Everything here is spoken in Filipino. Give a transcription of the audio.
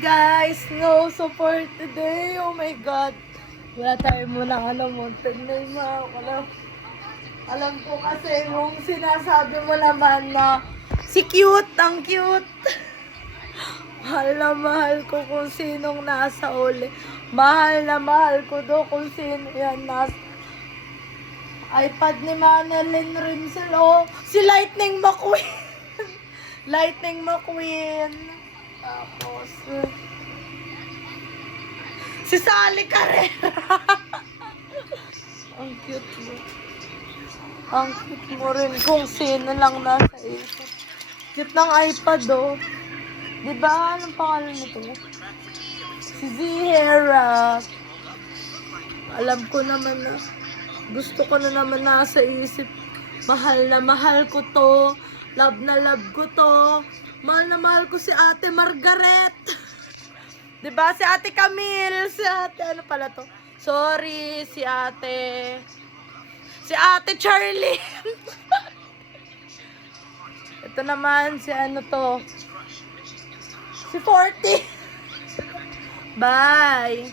Guys, no support today. Oh my God. Wala tayo muna mountain name. Alam ko kasi yung sinasabi mo naman na si cute, ang cute. Mahal na mahal ko kung sinong nasa uli. Mahal na mahal ko do kung sino yan nasa iPad ni Manalyn Rinsel. Oh, si Lightning McQueen. Lightning McQueen. Tapos, si Sally Carrera. Ang cute mo. Ang cute mo rin kung sino lang nasa isip. Cute ng iPad, oh. Diba? Anong pangalan nito? Si Zihera. Alam ko naman na gusto ko na naman nasa isip. Mahal na mahal ko to. Love na love ko to. Mahal na mahal ko si Ate Margaret. Diba? Si Ate Camille. Si Ate, ano pala to? Sorry, si Ate. Si Ate Charlie. Ito naman, si ano to? Si 40. Bye.